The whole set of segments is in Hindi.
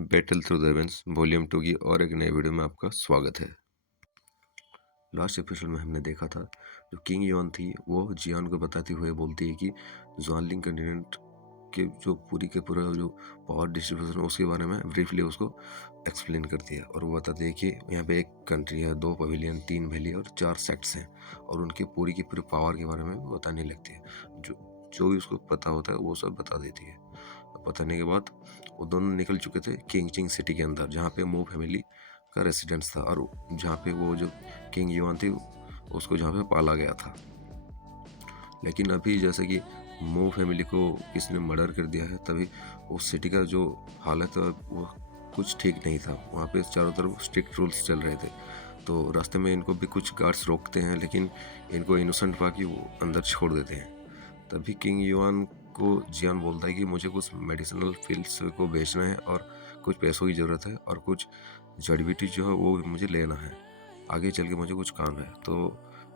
Battle through the heavens volume 2 की और एक नए वीडियो में आपका स्वागत है। लास्ट एपिसोड में हमने देखा था जो किंग योन थी वो जियान को बताती हुए बोलती है कि ज़ुआनलिंग कंटिनेंट के जो पूरा जो पावर डिस्ट्रीब्यूशन है उसके बारे में ब्रीफली उसको एक्सप्लेन करती है। और वो बताती है कि यहाँ पे एक कंट्री है, 2 पवेलियन, 3 वैली और 4 सेक्ट्स हैं और उनके पूरी पावर के बारे में वो बताने लगती है। जो जो भी उसको पता होता है वो सब बता देती है। बताने के बाद वो दोनों निकल चुके थे किंगचिंग सिटी के अंदर, जहाँ पे मो फैमिली का रेसिडेंस था और जहाँ पे वो जो किंग युआन थी उसको जहाँ पे पाला गया था। लेकिन अभी जैसे कि मो फैमिली को किसने मर्डर कर दिया है, तभी उस सिटी का जो हालत है वो कुछ ठीक नहीं था। वहाँ पे चारों तरफ स्ट्रिक्ट रूल्स चल रहे थे। तो रास्ते में इनको भी कुछ गार्ड्स रोकते हैं, लेकिन इनको इनोसेंट पाके वो अंदर छोड़ देते हैं। तभी किंग युआन को जियान बोलता है कि मुझे कुछ मेडिसिनल फील्ड्स को बेचना है और कुछ पैसों की ज़रूरत है और कुछ जड़ी बूटी जो है वो भी मुझे लेना है, आगे चल के मुझे कुछ काम है। तो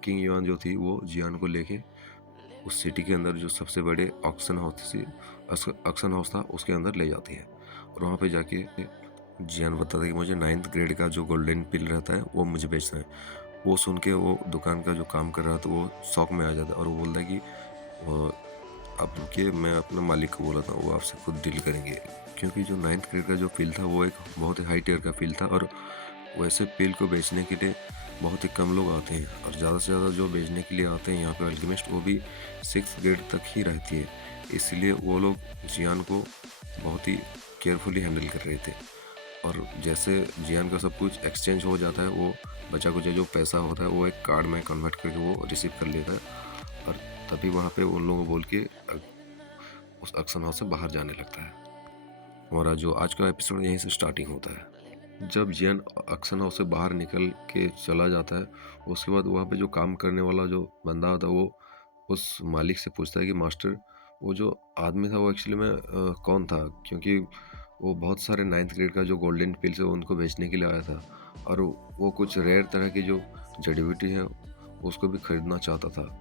किंग युआन जो थी वो जियान को लेके उस सिटी के अंदर जो सबसे बड़े ऑक्शन हाउस था उसके अंदर ले जाती है और वहाँ पे जाके जियान बताता है कि मुझे 9th ग्रेड का जो गोल्डन पिल रहता है वो मुझे बेचना है। वो सुन के वो दुकान का जो काम कर रहा था वो शौक में आ जाता है और वो बोलता है कि आप रुकिए, मैं अपना मालिक को बोला था, वो आपसे खुद डील करेंगे। क्योंकि जो 9th ग्रेड का जो फील्ड था वो एक बहुत ही हाई टियर का फील्ड था और वैसे फील्ड को बेचने के लिए बहुत ही कम लोग आते हैं और ज़्यादा से ज़्यादा जो बेचने के लिए आते हैं यहाँ पे अल्केमिस्ट वो भी 6th ग्रेड तक ही रहती है। इसलिए वो लोग जियान को बहुत ही केयरफुली हैंडल कर रहे थे। और जैसे जियान का सब कुछ एक्सचेंज हो जाता है, वो बचा कुचा जो पैसा होता है वो एक कार्ड में कन्वर्ट करके वो रिसीव कर लेता है और तभी वहाँ पे उन लोगों को बोल के उस ऑक्शन हाउस से बाहर जाने लगता है। हमारा जो आज का एपिसोड यहीं से स्टार्टिंग होता है। जब जियान ऑक्शन हाउस से बाहर निकल के चला जाता है, उसके बाद वहाँ पे जो काम करने वाला जो बंदा होता है वो उस मालिक से पूछता है कि मास्टर, वो जो आदमी था वो एक्चुअली में कौन था, क्योंकि वो बहुत सारे 9th ग्रेड का जो गोल्डन पिल्स है उनको बेचने के लिए आया था और वो कुछ रेयर तरह की जो जड़ी बूटी है उसको भी खरीदना चाहता था।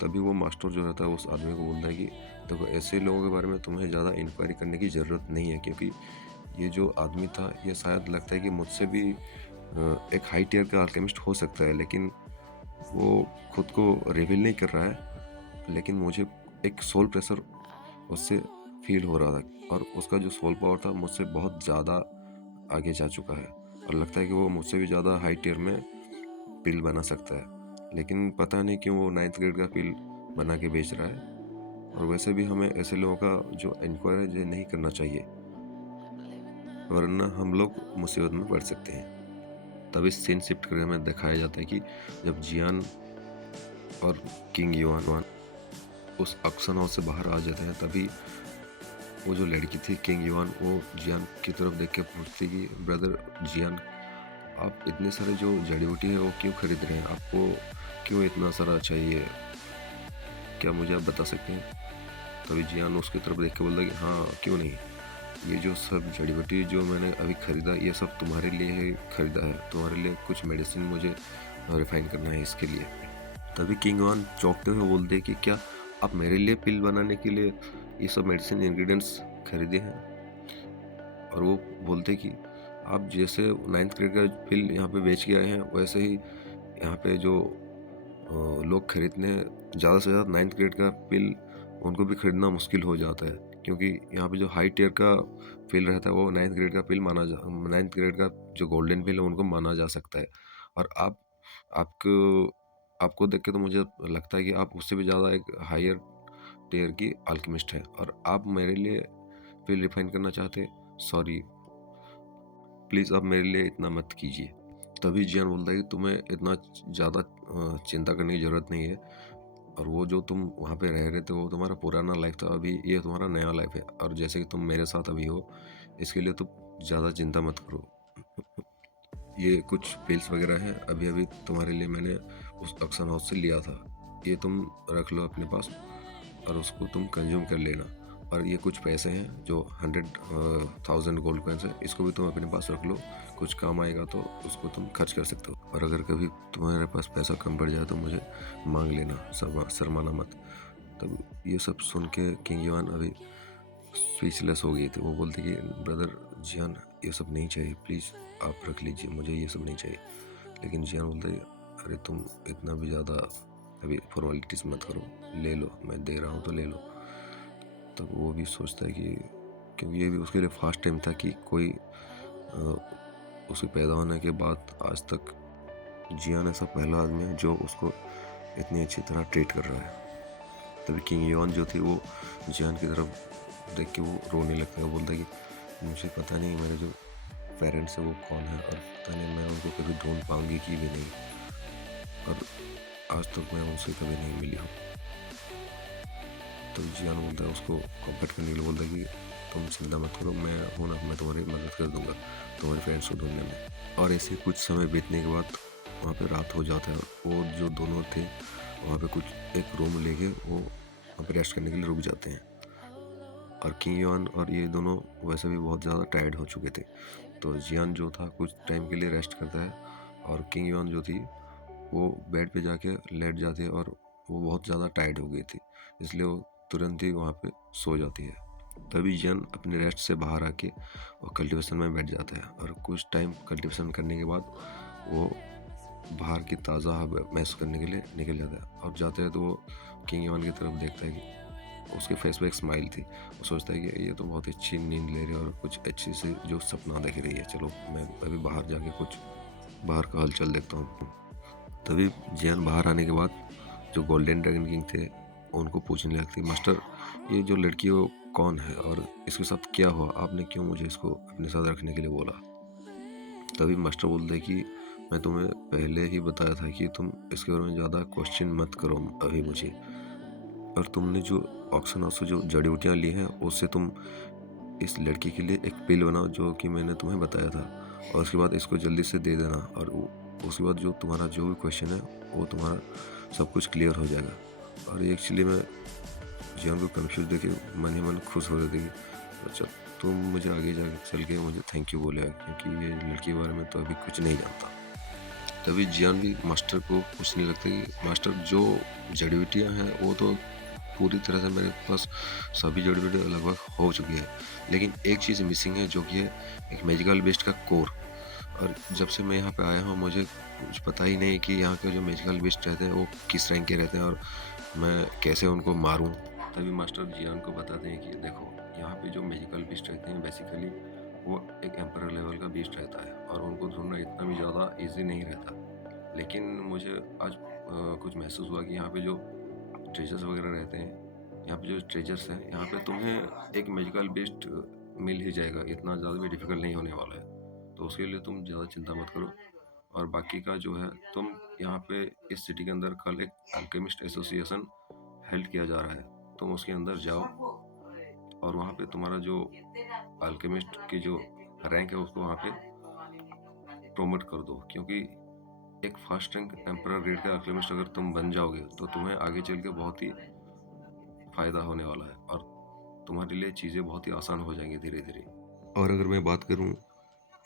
तभी वो मास्टर जो रहता है उस आदमी को बोलता है कि देखो, ऐसे लोगों के बारे में तुम्हें ज़्यादा इंक्वायरी करने की ज़रूरत नहीं है, क्योंकि ये जो आदमी था ये शायद लगता है कि मुझसे भी एक हाई टियर का अल्केमिस्ट हो सकता है, लेकिन वो खुद को रिवील नहीं कर रहा है। लेकिन मुझे एक सोल प्रेशर उससे फील हो रहा था और उसका जो सोल पावर था मुझसे बहुत ज़्यादा आगे जा चुका है और लगता है कि वो मुझसे भी ज़्यादा हाई टियर में पिल बना सकता है। लेकिन पता नहीं क्यों वो 9th ग्रेड का पिल बना के बेच रहा है। और वैसे भी हमें ऐसे लोगों का जो एनक्वायरी नहीं करना चाहिए, वरना हम लोग मुसीबत में पड़ सकते हैं। तब इस सीन शिफ्ट करके हमें दिखाया जाता है कि जब जियान और किंग युआन उस ऑक्शन हाउस से बाहर आ जाते हैं, तभी वो जो लड़की थी किंग युआन वो जियान की तरफ देख के पूछती कि ब्रदर जियान, आप इतने सारे जो जड़ी बूटी है वो क्यों खरीद रहे हैं, आपको क्यों इतना सारा चाहिए, क्या मुझे आप बता सकते हैं? तभी जियान उसकी तरफ देख के बोलता कि हाँ, क्यों नहीं, ये जो सब जड़ी बूटी जो मैंने अभी ख़रीदा ये सब तुम्हारे लिए है, ख़रीदा है तुम्हारे लिए, कुछ मेडिसिन मुझे रिफाइन करना है इसके लिए। तभी किंग वन चौंकते हुए बोलते कि क्या आप मेरे लिए पिल बनाने के लिए ये सब मेडिसिन इंग्रेडिएंट्स खरीदे हैं? और वो बोलते कि आप जैसे 9th ग्रेड का पिल यहाँ पे बेच के आए हैं, वैसे ही यहाँ पे जो लोग खरीदने ज़्यादा से ज़्यादा 9th ग्रेड का पिल उनको भी खरीदना मुश्किल हो जाता है, क्योंकि यहाँ पे जो हाई टियर का पिल रहता है वो 9th ग्रेड का पिल 9th ग्रेड का जो गोल्डन पिल है उनको माना जा सकता है। और आपको आपको देख के तो मुझे लगता है कि आप उससे भी ज़्यादा एक हायर टियर की अल्केमिस्ट है और आप मेरे लिए पिल रिफाइन करना चाहते, सॉरी, प्लीज़ आप मेरे लिए इतना मत कीजिए। तभी जियान बोलता है कि तुम्हें इतना ज़्यादा चिंता करने की ज़रूरत नहीं है और वो जो तुम वहाँ पे रह रहे थे वो तुम्हारा पुराना लाइफ था, अभी ये तुम्हारा नया लाइफ है और जैसे कि तुम मेरे साथ अभी हो, इसके लिए तुम ज़्यादा चिंता मत करो। ये कुछ पिल्स वगैरह हैं, अभी अभी तुम्हारे लिए मैंने उस ऑक्शन हाउस से लिया था, ये तुम रख लो अपने पास और उसको तुम कंज्यूम कर लेना। और ये कुछ पैसे हैं जो 100,000 गोल्ड कॉइन्स है, इसको भी तुम अपने पास रख लो, कुछ काम आएगा तो उसको तुम खर्च कर सकते हो। और अगर कभी तुम्हारे पास पैसा कम पड़ जाए तो मुझे मांग लेना, शर्माना मत। तब ये सब सुन के किंग युआन अभी स्पीचलेस हो गई थी। वो बोलती कि ब्रदर जियान, ये सब नहीं चाहिए, प्लीज़ आप रख लीजिए, मुझे ये सब नहीं चाहिए। लेकिन जियान बोलता है अरे तुम इतना भी ज़्यादा अभी फॉर्मेलिटीज़ मत करो, ले लो, मैं दे रहा हूँ तो ले लो। तब वो भी सोचता है कि क्योंकि ये भी उसके लिए फर्स्ट टाइम था कि कोई उसके पैदा होने के बाद आज तक जियान ऐसा पहला आदमी है जो उसको इतनी अच्छी तरह ट्रीट कर रहा है। तभी किंग योन जो थी वो जियान की तरफ देख के वो रोने लगता है, वो बोलता है कि मुझे पता नहीं मेरे जो पेरेंट्स है वो कौन है और पता नहीं मैं उनको कभी ढूंढ पाऊंगी कि भी नहीं, और आज तक मैं उनसे कभी नहीं मिली हूँ। तो जियान बोलता है उसको कॉम्फर्ट करने के लिए, बोलता है कि तुम चिंता मत करो, मैं हूँ ना, मैं तुम्हारी मदद कर दूंगा तुम्हारे फ्रेंड्स को ढूंढने में। और ऐसे कुछ समय बीतने के बाद वहाँ पे रात हो जाता है। वो जो दोनों थे वहाँ पे कुछ एक रूम लेके वो वहाँ पे रेस्ट करने के लिए रुक जाते हैं। और किंग योन और ये दोनों वैसे भी बहुत ज़्यादा टायर्ड हो चुके थे, तो जियान जो था कुछ टाइम के लिए रेस्ट करता है और किंग योन जो थी वो बेड पे जाके लेट जाती है और वो बहुत ज़्यादा टायर्ड हो गई थी, इसलिए वो तुरंत ही वहाँ पे सो जाती है। तभी जियान अपने रेस्ट से बाहर आके वो कल्टीवेशन में बैठ जाता है और कुछ टाइम कल्टीवेशन करने के बाद वो बाहर की ताज़ा हवा महसूस करने के लिए निकल जाता है। और जाते हैं तो वो किंग योन की तरफ देखता है कि उसके फेस पे एक स्माइल थी। वो सोचता है कि ये तो बहुत अच्छी नींद ले रही है और कुछ अच्छी से जो सपना देख रही है, चलो मैं अभी बाहर जाके कुछ बाहर का हलचल देखता हूँ। तभी जियान बाहर आने के बाद जो गोल्डन ड्रैगन किंग थे उनको पूछने लगती, मास्टर ये जो लड़की है वो कौन है और इसके साथ क्या हुआ, आपने क्यों मुझे इसको अपने साथ रखने के लिए बोला। तभी मास्टर बोलते कि मैं तुम्हें पहले ही बताया था कि तुम इसके बारे में ज़्यादा क्वेश्चन मत करो अभी मुझे, और तुमने जो ऑक्सन हाउस से जो जड़ी बूटियाँ ली हैं उससे तुम इस लड़की के लिए एक पिल बनाओ जो कि मैंने तुम्हें बताया था, और उसके बाद इसको जल्दी से दे देना, और उसके बाद जो तुम्हारा जो भी क्वेश्चन है वो तुम्हारा सब कुछ क्लियर हो जाएगा। और एक्चुअली मैं जियान को कन्फ्यूज देखे मन ही मन खुश हो रही थी। अच्छा तुम मुझे आगे जाके चल के मुझे थैंक यू बोलेगा, क्योंकि ये लड़की के बारे में तो अभी कुछ नहीं जानता। तभी जियान भी मास्टर को पूछने लगता है कि मास्टर जो जड़ी बूटियाँ हैं वो तो पूरी तरह से मेरे पास सभी जड़ी बूटियाँ लगभग हो चुकी है, लेकिन एक चीज़ मिसिंग है जो कि है एक मैजिकल बेस्ट का कोर। और जब से मैं यहाँ पे आया हूँ मुझे कुछ पता ही नहीं कि यहाँ के जो मैजिकल बेस्ट रहते हैं वो किस रैंक के रहते हैं और मैं कैसे उनको मारूँ। तभी मास्टर जियान को बताते हैं कि देखो यहाँ पे जो मैजिकल बीस्ट रहते हैं बेसिकली वो एक एम्परर लेवल का बीस्ट रहता है और उनको ढूंढना इतना भी ज़्यादा इजी नहीं रहता। लेकिन मुझे आज कुछ महसूस हुआ कि यहाँ पे जो ट्रेजर्स वगैरह रहते हैं, यहाँ पे जो ट्रेजर्स हैं यहाँ पे तुम्हें एक मैजिकल बीस्ट मिल ही जाएगा, इतना ज़्यादा भी डिफिकल्ट नहीं होने वाला है। तो उसके लिए तुम ज़्यादा चिंता मत करो, और बाकी का जो है तुम यहाँ पे इस सिटी के अंदर कल एक अल्केमिस्ट एसोसिएशन हेल्ड किया जा रहा है, तुम उसके अंदर जाओ और वहाँ पे तुम्हारा जो अल्केमिस्ट की जो रैंक है उसको वहाँ पे प्रोमोट कर दो, क्योंकि एक फास्ट रैंक एम्परर ग्रेड का अल्केमिस्ट अगर तुम बन जाओगे तो तुम्हें आगे चल के बहुत ही फ़ायदा होने वाला है और तुम्हारे लिए चीज़ें बहुत ही आसान हो जाएंगी धीरे धीरे। और अगर मैं बात करूँ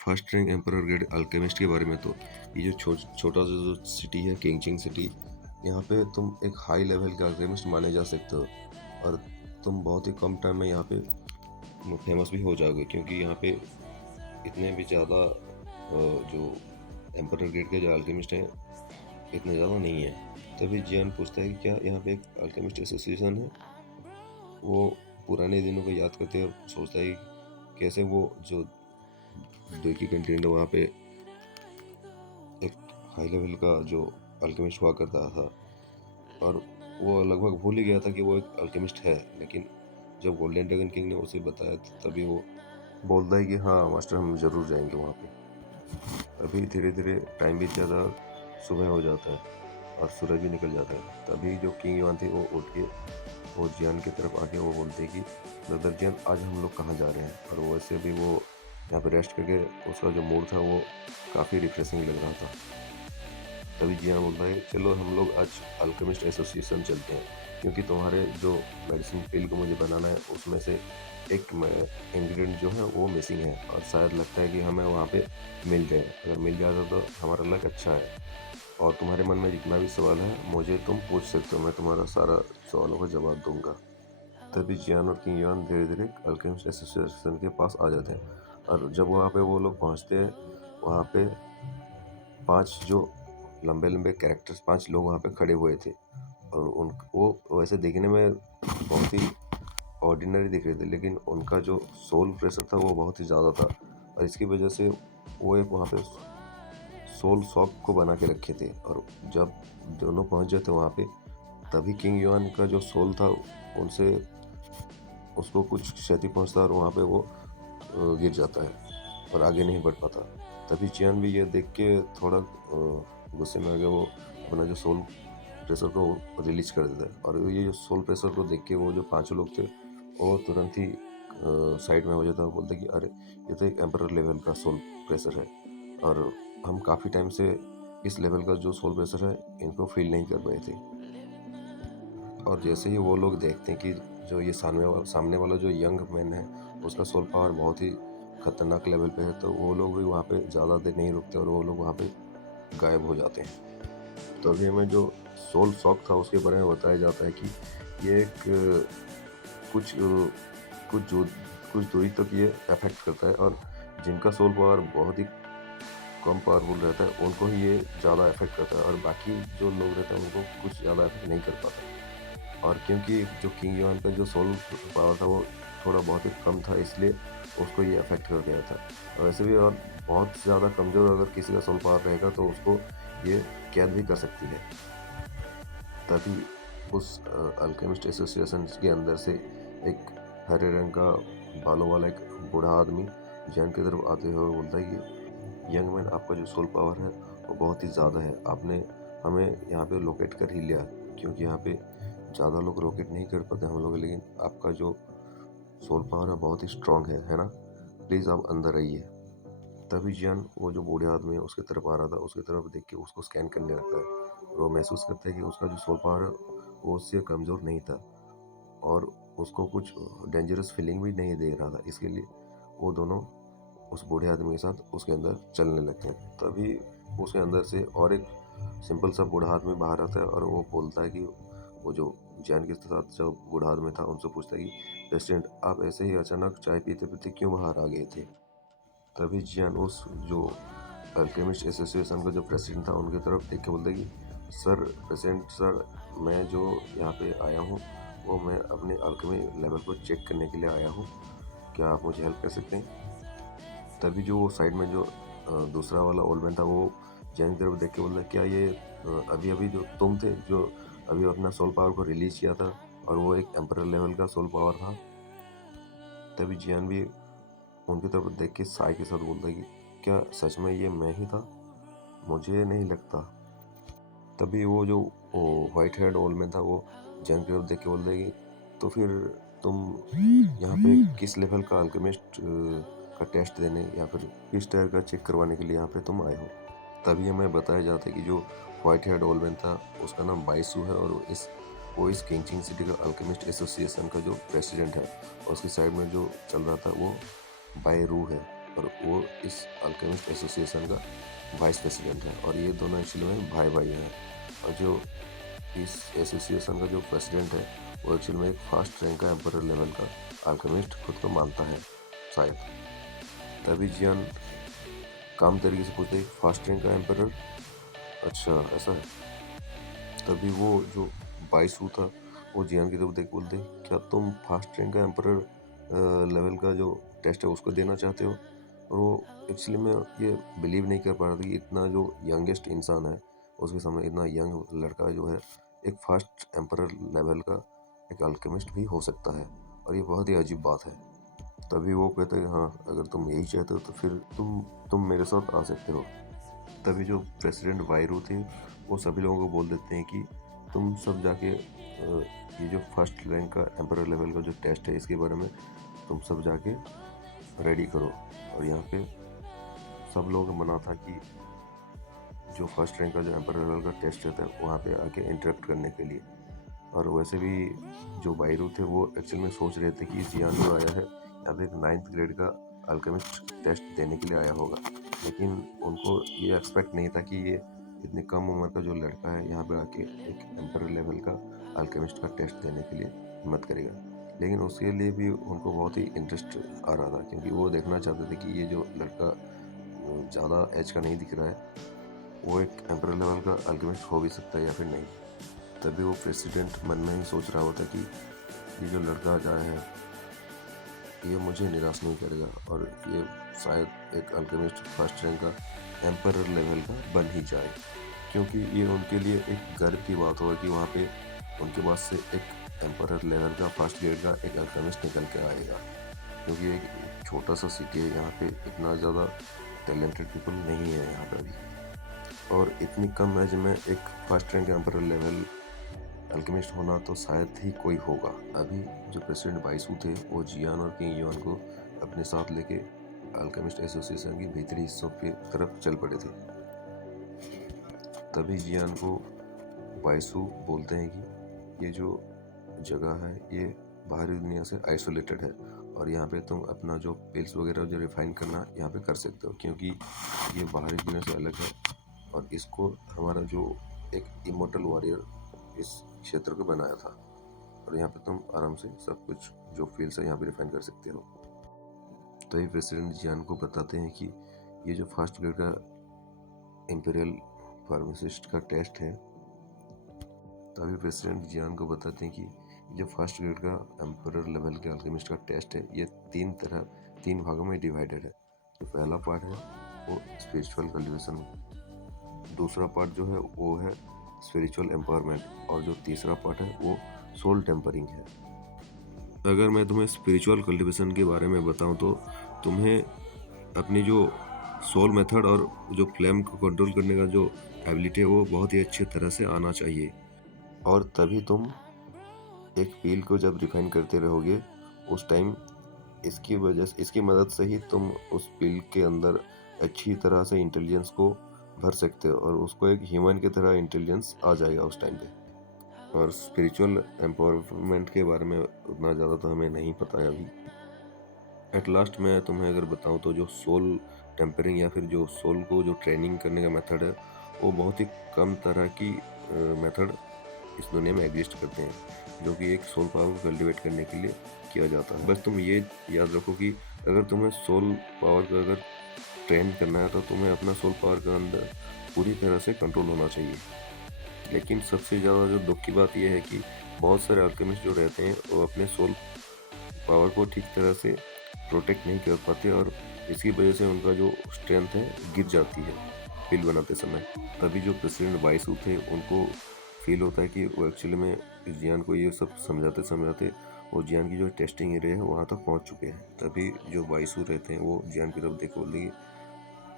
first rank emperor grade alchemist के बारे में, तो ये जो छोटा सा जो सिटी है किंगचिंग सिटी, यहाँ पे तुम एक हाई लेवल का अल्केमिस्ट माने जा सकते हो और तुम बहुत ही कम टाइम में यहाँ पे फेमस भी हो जाओगे, क्योंकि यहाँ पे इतने भी ज़्यादा जो एम्परर ग्रेड के जो अल्केमिस्ट हैं इतने ज़्यादा नहीं है। तभी जियान पूछता है कि क्या यहाँ पे एक अल्केमिस्ट एसोसिएशन है। वो पुराने दिनों को याद करते हैं और सोचता है कि कैसे वो जो दुई कंटिनेंट वहाँ पे एक हाई लेवल का जो अल्केमिस्ट हुआ करता था, और वो लगभग भूल ही गया था कि वो एक अल्केमिस्ट है। लेकिन जब गोल्डन ड्रैगन किंग ने उसे बताया तभी वो बोलता है कि हाँ मास्टर हम ज़रूर जाएंगे वहाँ पे। अभी धीरे धीरे टाइम बीत जाता है, सुबह हो जाता है और सूरज भी निकल जाता है। तभी जो किंग युआन थी वो उठ के वो जियान की तरफ आके वो बोलते कि ब्रदर जियान आज हम लोग कहाँ जा रहे हैं। और वैसे भी वो यहाँ पे रेस्ट करके उसका जो मूड था वो काफ़ी रिफ्रेशिंग लग रहा था। तभी जियान बोलता है चलो हम लोग आज अल्केमिस्ट एसोसिएशन चलते हैं, क्योंकि तुम्हारे जो मेडिसिन पिल को मुझे बनाना है उसमें से एक इंग्रेडिएंट जो है वो मिसिंग है और शायद लगता है कि हमें वहाँ पे मिल जाए। अगर मिल जाता तो हमारा लक अच्छा है, और तुम्हारे मन में जितना भी सवाल है मुझे तुम पूछ सकते हो, मैं तुम्हारा सारा सवालों का जवाब दूंगा। तभी जियान और किंग युआन धीरे धीरे अल्केमिस्ट एसोसिएशन के पास आ जाते हैं और जब वहाँ पे वो लोग पहुँचते हैं, वहाँ पे 5 जो लंबे-लंबे कैरेक्टर्स 5 लोग वहाँ पे खड़े हुए थे और उन वो वैसे देखने में बहुत ही ऑर्डिनरी दिख रहे थे, लेकिन उनका जो सोल प्रेशर था वो बहुत ही ज़्यादा था और इसकी वजह से वो एक वहाँ पे सोल सॉक को बना के रखे थे और जब दोनों पहुँच जाते वहाँ पे, तभी किंग युआन का जो सोल था उनसे उसको कुछ क्षति पहुँचता है और वहाँ पे वो गिर जाता है और आगे नहीं बढ़ पाता। तभी चियान भी ये देख के थोड़ा गुस्से में आ गया, वो अपना जो सोल प्रेशर को रिलीज कर देता है और ये जो सोल प्रेशर को देख के वो जो पांचों लोग थे वो तुरंत ही साइड में हो जाता है और बोलते कि अरे ये तो एक एम्परर लेवल का सोल प्रेशर है और हम काफ़ी टाइम से इस लेवल का जो सोल प्रेशर है इनको फील नहीं कर पाए थे। और जैसे ही वो लोग देखते हैं कि जो ये सामने वाला जो यंग मैन है उसका सोल पावर बहुत ही खतरनाक लेवल पे है, तो वो लोग भी वहाँ पे ज़्यादा देर नहीं रुकते और वो लोग वहाँ पे गायब हो जाते हैं। तो अभी हमें जो सोल सॉक था उसके बारे में बताया जाता है कि ये एक कुछ कुछ जो कुछ दूरी तक ये अफेक्ट करता है और जिनका सोल पावर बहुत ही कम पावरफुल रहता है उनको ही ये ज़्यादा अफेक्ट करता है और बाकी जो लोग रहते हैं उनको कुछ ज़्यादा अफेक्ट नहीं कर पाता। और क्योंकि जो किंग युआन का जो सोल पावर था वो थोड़ा बहुत ही कम था, इसलिए उसको ये अफेक्ट कर गया था। और वैसे भी और बहुत ज़्यादा कमज़ोर अगर किसी का सोल पावर रहेगा तो उसको ये कैद भी कर सकती है। तभी उस अल्केमिस्ट एसोसिएशन के अंदर से एक हरे रंग का बालों वाला एक बूढ़ा आदमी जैन की तरफ आते हुए बोलता है कि यंग मैन, आपका जो सोल पावर है वो बहुत ही ज़्यादा है, आपने हमें यहाँ पे लोकेट कर ही लिया क्योंकि यहाँ पे ज़्यादा लोग लोकेट नहीं कर पाते हम लोग, लेकिन आपका जो सोल पावर है बहुत ही स्ट्रांग है ना, प्लीज़ आप अंदर आइए। तभी जियान वो जो बूढ़े आदमी है उसकी तरफ आ रहा था, उसकी तरफ देख के उसको स्कैन करने लगता है और वो महसूस करता है कि उसका जो सोल पावर है वो उससे कमज़ोर नहीं था और उसको कुछ डेंजरस फीलिंग भी नहीं दे रहा था। इसके लिए वो दोनों उस बूढ़े आदमी के साथ उसके अंदर चलने लगते हैं। तभी उसके अंदर से और एक सिंपल सा बूढ़ा आदमी बाहर आता है और वो बोलता है कि वो जो जैन के साथ जो बूढ़ा आदमी था उनसे पूछता है कि प्रेसिडेंट, आप ऐसे ही अचानक चाय पीते पीते क्यों बाहर आ गए थे? तभी जियान उस जो अल्केमिस्ट एसोसिएशन का जो प्रेसिडेंट था उनकी तरफ देख के बोलता है कि सर, प्रेसिडेंट सर, मैं जो यहाँ पे आया हूँ वो मैं अपने अल्केमी लेवल को चेक करने के लिए आया हूँ, क्या आप मुझे हेल्प कर सकते हैं? तभी जो वो साइड में जो दूसरा वाला ओल्ड मैन था वो जैन की तरफ देख के बोलता है, क्या ये अभी अभी जो तुम थे जो अभी अपना सोल पावर को रिलीज किया था और वो एक एम्परर लेवल का सोल पावर था? तभी जियान भी उनकी तरफ देख के साय के साथ बोलता है कि क्या सच में ये मैं ही था? मुझे नहीं लगता। तभी वो जो व्हाइट हेयर्ड ओल्ड मैन था वो जैन की तरफ देख के बोलता है कि तो फिर तुम यहाँ पे किस लेवल का अल्केमिस्ट का टेस्ट देने या फिर किस टायर का चेक करवाने के लिए यहाँ पे तुम आए हो? तभी हमें बताया जाता है कि जो व्हाइट हेयर्ड ओल्ड मैन था उसका नाम बाइसू है और वो इस किंगचिंग सिटी का अल्केमिस्ट एसोसिएशन का जो प्रेसिडेंट है और उसकी साइड में जो चल रहा था वो बाय रू है और वो इस अल्केमिस्ट एसोसिएशन का वाइस प्रेसिडेंट है और ये दोनों एक्चुअली में भाई भाई हैं। और जो इस एसोसिएशन का जो प्रेसिडेंट है वो एक्चुअली में एक फास्ट रैंक का एम्परर लेवल का अल्केमिस्ट खुद को मानता है शायद। तभी जियान काम तरीके से पूछते हैं, फास्ट रैंक का एम्परर? अच्छा ऐसा है। तभी वो जो बाइसू था वो जियान की तरफ देख बोलते, क्या तुम फास्ट रैंक का एम्परर लेवल का जो टेस्ट है उसको देना चाहते हो? और वो एक्चुअली में ये बिलीव नहीं कर पा रहा था कि इतना जो यंगेस्ट इंसान है उसके सामने इतना यंग लड़का जो है एक फास्ट एम्परर लेवल का एक अल्केमिस्ट भी हो सकता है और ये बहुत ही अजीब बात है। तभी वो कहते हैं, हाँ अगर तुम यही चाहते हो तो फिर तुम मेरे साथ आ सकते हो। तभी जो प्रेसिडेंट वायरू थे वो सभी लोगों को बोल देते हैं कि तुम सब जाके ये जो फर्स्ट रैंक का एम्परर लेवल का जो टेस्ट है इसके बारे में तुम सब जाके रेडी करो। और यहाँ पे सब लोगों का मना था कि जो फर्स्ट रैंक का जो एम्परर लेवल का टेस्ट रहता है वहाँ पे आके इंटरेक्ट करने के लिए। और वैसे भी जो बायरू थे वो एक्चुअल में सोच रहे थे कि जियान जो आया है यहाँ पे एक 9th ग्रेड का अल्केमिस्ट टेस्ट देने के लिए आया होगा, लेकिन उनको ये एक्सपेक्ट नहीं था कि ये इतनी कम उम्र का जो लड़का है यहाँ पे आके एक एम्पर लेवल का अल्केमिस्ट का टेस्ट देने के लिए हिम्मत करेगा। लेकिन उसके लिए भी उनको बहुत ही इंटरेस्ट आ रहा था, क्योंकि वो देखना चाहते थे कि ये जो लड़का ज़्यादा एज का नहीं दिख रहा है, वो एक एम्परर लेवल का अल्केमिस्ट हो भी सकता है या फिर नहीं। तभी वो प्रेसिडेंट मन में ही सोच रहा होता कि ये जो लड़का आया है ये मुझे निराश नहीं करेगा, और ये शायद एक अल्केमिस्ट फर्स्ट रैंक का एम्परर लेवल का बन ही जाए, क्योंकि ये उनके लिए एक गर्व की बात होगा कि वहाँ पे उनके पास से एक एम्परर लेवल का फर्स्ट ग्रेड का एक अल्केमिस्ट निकल के आएगा। क्योंकि एक छोटा सा सिटी है, यहाँ पे इतना ज़्यादा टैलेंटेड पीपल नहीं है यहाँ पे अभी, और इतनी कम एज में एक first rank emperor level alchemist होना तो शायद ही कोई होगा। अभी जो प्रेसिडेंट बाइसू थे वो जियान और किंग युआन को अपने साथ लेके अल्केमिस्ट एसोसिएशन के भीतरी हिस्सों की तरफ चल पड़े थे। तभी जियान को बाइसू बोलते हैं कि ये जो जगह है ये बाहरी दुनिया से आइसोलेटेड है, और यहाँ पे तुम अपना जो पिल्स वगैरह जो रिफाइन करना यहाँ पे कर सकते हो, क्योंकि ये बाहरी दुनिया से अलग है, और इसको हमारा जो एक इमोर्टल वॉरियर इस क्षेत्र को बनाया था, और यहाँ पे तुम आराम से सब कुछ जो फील्स है यहाँ पे रिफाइन कर सकते हो। तो ये प्रेसिडेंट जियान को बताते हैं कि ये जो फर्स्ट ग्रेड का इंपीरियल फार्मासिस्ट का टेस्ट है, तभी प्रेसिडेंट जियान को बताते हैं कि जो फर्स्ट ग्रेड का एम्परर लेवल के अल्केमिस्ट का टेस्ट है ये तीन भागों में डिवाइडेड है। जो पहला पार्ट है वो स्पिरिचुअल कल्टिवेशन, दूसरा पार्ट जो है वो है स्पिरिचुअल एम्पावरमेंट, और जो तीसरा पार्ट है वो सोल टेम्परिंग है। अगर मैं तुम्हें स्पिरिचुअल कल्टिवेशन के बारे में बताऊं तो तुम्हें अपनी जो सोल मेथड और जो फ्लेम को कंट्रोल करने का जो एबिलिटी है वो बहुत ही अच्छी तरह से आना चाहिए, और तभी तुम एक फील को जब रिफाइन करते रहोगे उस टाइम इसकी मदद से ही तुम उस फील के अंदर अच्छी तरह से इंटेलिजेंस को भर सकते हो, और उसको एक ह्यूमन की तरह इंटेलिजेंस आ जाएगा उस टाइम पे। और स्पिरिचुअल एम्पावरमेंट के बारे में उतना ज़्यादा तो हमें नहीं पता है अभी। एट लास्ट मैं तुम्हें अगर बताऊं तो जो सोल टेम्परिंग या फिर जो सोल को जो ट्रेनिंग करने का मेथड है वो बहुत ही कम तरह की मेथड इस दुनिया में एग्जिस्ट करते हैं, जो कि एक सोल पावर को कल्टिवेट करने के लिए किया जाता है। बस तुम ये याद रखो कि अगर तुम्हें सोल पावर को अगर ट्रेन करना है तो तुम्हें अपना सोल पावर के अंदर पूरी तरह से कंट्रोल होना चाहिए। लेकिन सबसे ज़्यादा जो दुख की बात यह है कि बहुत सारे अल्केमिस्ट जो रहते हैं वो अपने सोल पावर को ठीक तरह से प्रोटेक्ट नहीं कर पाते, और इसकी वजह से उनका जो स्ट्रेंथ है गिर जाती है पिल बनाते समय। तभी जो प्रेसिडेंट बाइसू थे उनको फील होता है कि वो एक्चुअली में जियान को ये सब समझाते समझाते वो जियान की जो टेस्टिंग एरिया है वहाँ तक पहुँच चुके हैं। तभी जो बाइसू रहते हैं वो जियान की तरफ देख बोलेंगे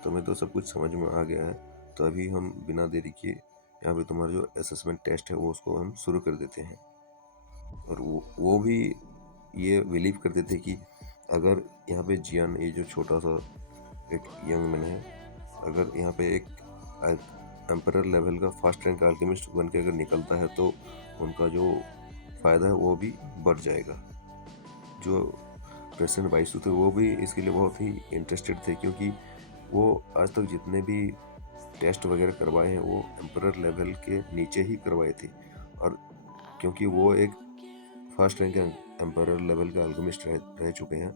तुम्हें तो सब कुछ समझ में आ गया है, तो अभी हम बिना देरी किए यहाँ पे तुम्हारा जो असेसमेंट टेस्ट है वो उसको हम शुरू कर देते हैं। और वो भी ये बिलीव करते थे कि अगर यहाँ पे जियान ये जो छोटा सा एक यंग मैन है, अगर यहाँ पे एक एम्परर लेवल का फर्स्ट रैंक अल्केमिस्ट बन के अगर निकलता है तो उनका जो फ़ायदा है वो भी बढ़ जाएगा। जो प्रेसिडेंट बाइसू थे वो भी इसके लिए बहुत ही इंटरेस्टेड थे, क्योंकि वो आज तक जितने भी टेस्ट वगैरह करवाए हैं वो एम्परर लेवल के नीचे ही करवाए थे, और क्योंकि वो एक फर्स्ट रैंक एम्परर लेवल का अल्केमिस्ट रह चुके हैं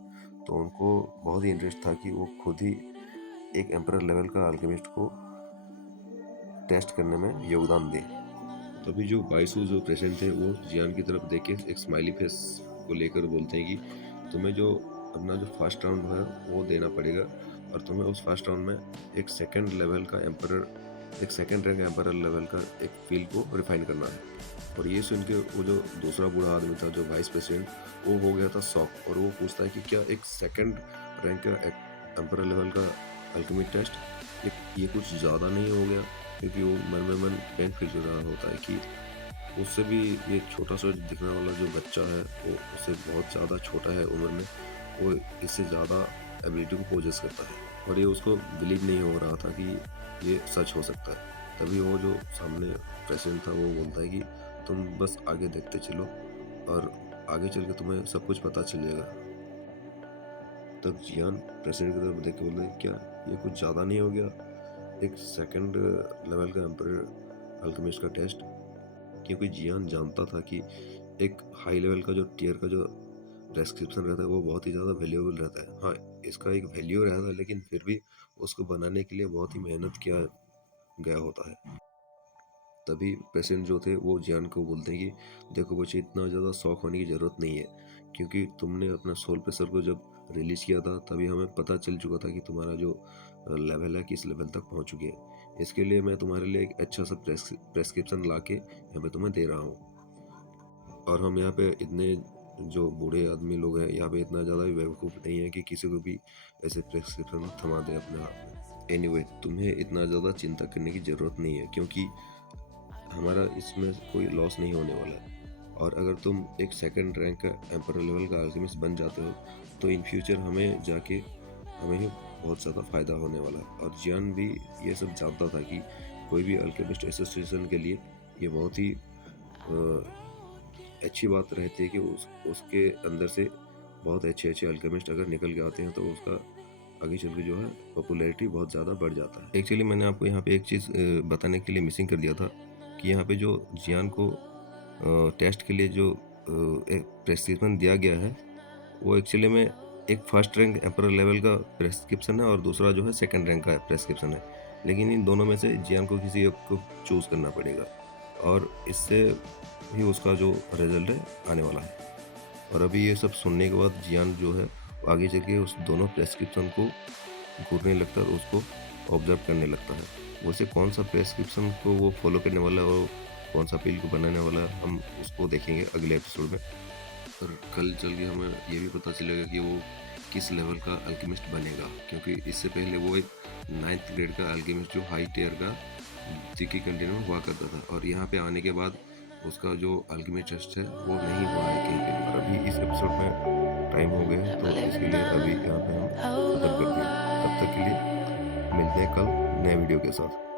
तो उनको बहुत ही इंटरेस्ट था कि वो खुद ही एक एम्परर लेवल का अल्केमिस्ट को टेस्ट करने में योगदान दें। तभी जो बाइसू जो प्रेसिडेंट थे वो जियान की तरफ देख के एक स्माइली फेस को लेकर बोलते हैं कि तुम्हें जो अपना जो फर्स्ट राउंड है वो देना पड़ेगा, और तुम्हें उस फर्स्ट राउंड में एक सेकंड रैंक एम्परर लेवल का एक फील्ड को रिफाइन करना है। और ये सुन के वो जो दूसरा बूढ़ा आदमी था जो वाइस प्रेसिडेंट वो हो गया था शॉक, और वो पूछता है कि क्या एक सेकंड रैंक का एम्परर लेवल का अल्टीमेट टेस्ट ये कुछ ज़्यादा नहीं हो गया, क्योंकि वो मन में मन बैंक फिर रहा होता है कि उससे भी ये छोटा सा दिखने वाला जो बच्चा है वो उससे बहुत ज़्यादा छोटा है उम्र में, वो इससे ज़्यादा एबिलिटी को पोजेस करता है, और ये उसको बिलीव नहीं हो रहा था कि ये सच हो सकता है। तभी वो जो सामने प्रेसिडेंट था वो बोलता है कि तुम बस आगे देखते चलो और आगे चल के तुम्हें सब कुछ पता चलेगा। तब जियान प्रेसिडेंट की तरफ देख के बोलते हैं क्या ये कुछ ज़्यादा नहीं हो गया, एक सेकंड लेवल का एम्परर अल्केमिस्ट का टेस्ट, क्योंकि जियान जानता था कि एक हाई लेवल का जो टीयर का जो प्रेस्क्रिप्शन रहता है वो बहुत ही ज़्यादा वैल्यूएबल रहता है। हाँ, इसका एक वैल्यू रहता है, लेकिन फिर भी उसको बनाने के लिए बहुत ही मेहनत किया गया होता है। तभी पेशेंट जो थे वो जियान को बोलते हैं कि देखो बच्चे, इतना ज़्यादा शौक होने की ज़रूरत नहीं है, क्योंकि तुमने अपना सोल प्रेशर को जब रिलीज़ किया था तभी हमें पता चल चुका था कि तुम्हारा जो लेवल है किस लेवल तक पहुंच चुकी है। इसके लिए मैं तुम्हारे लिए एक अच्छा सा प्रेस्क्रिप्शन ला के यहाँ पे तुम्हें दे रहा हूँ। और हम यहाँ पे इतने जो बूढ़े आदमी लोग हैं यहाँ पे इतना ज़्यादा भी बेवकूफ़ नहीं है कि किसी को भी ऐसे प्रेस्क्रिप्शन थमा दे अपने हाथ में। एनीवे, तुम्हें इतना ज़्यादा चिंता करने की ज़रूरत नहीं है, क्योंकि हमारा इसमें कोई लॉस नहीं होने वाला है। और अगर तुम एक सेकंड रैंक का एम्पर लेवल का अल्केमिस्ट बन जाते हो तो इन फ्यूचर हमें जाके हमें ही बहुत ज़्यादा फ़ायदा होने वाला है। और जियान भी ये सब जानता था कि कोई भी अल्केमिस्ट एसोसिएशन के लिए ये बहुत ही अच्छी बात रहती है कि उसके अंदर से बहुत अच्छे अल्केमिस्ट अगर निकल के आते हैं तो उसका आगे चल के जो है पॉपुलैरिटी बहुत ज़्यादा बढ़ जाता है। एक्चुअली मैंने आपको यहाँ पे एक चीज़ बताने के लिए मिसिंग कर दिया था कि यहाँ पे जो जियान को टेस्ट के लिए जो एक प्रेस्क्रिप्शन दिया गया है वो एक्चुअली में एक फर्स्ट रैंक एम्परर लेवल का प्रेस्क्रिप्शन है और दूसरा जो है सेकंड रैंक का प्रेस्क्रिप्शन है। लेकिन इन दोनों में से जियान को किसी एक को चूज़ करना पड़ेगा और इससे ही उसका जो रिजल्ट है आने वाला है। और अभी ये सब सुनने के बाद जियान जो है आगे चल के उस दोनों प्रेस्क्रिप्शन को घूरने लगता है और उसको ऑब्जर्व करने लगता है। वैसे कौन सा प्रेस्क्रिप्शन को वो फॉलो करने वाला है और कौन सा पिल को बनाने वाला है हम उसको देखेंगे अगले एपिसोड में। और कल चल के हमें ये भी पता चलेगा कि वो किस लेवल का अल्केमिस्ट बनेगा, क्योंकि इससे पहले वो एक 9th ग्रेड का अल्केमिस्ट जो हाई टियर का जीके कंटेनर में हुआ करता था और यहाँ पे आने के बाद उसका जो अल्केमी टेस्ट है वो नहीं हुआ है कहीं पे भी। और अभी इस एपिसोड में टाइम हो गया है तो इसके लिए अभी यहाँ पे हम खत्म कर दिए। तब तक के लिए मिलते हैं कल नए वीडियो के साथ।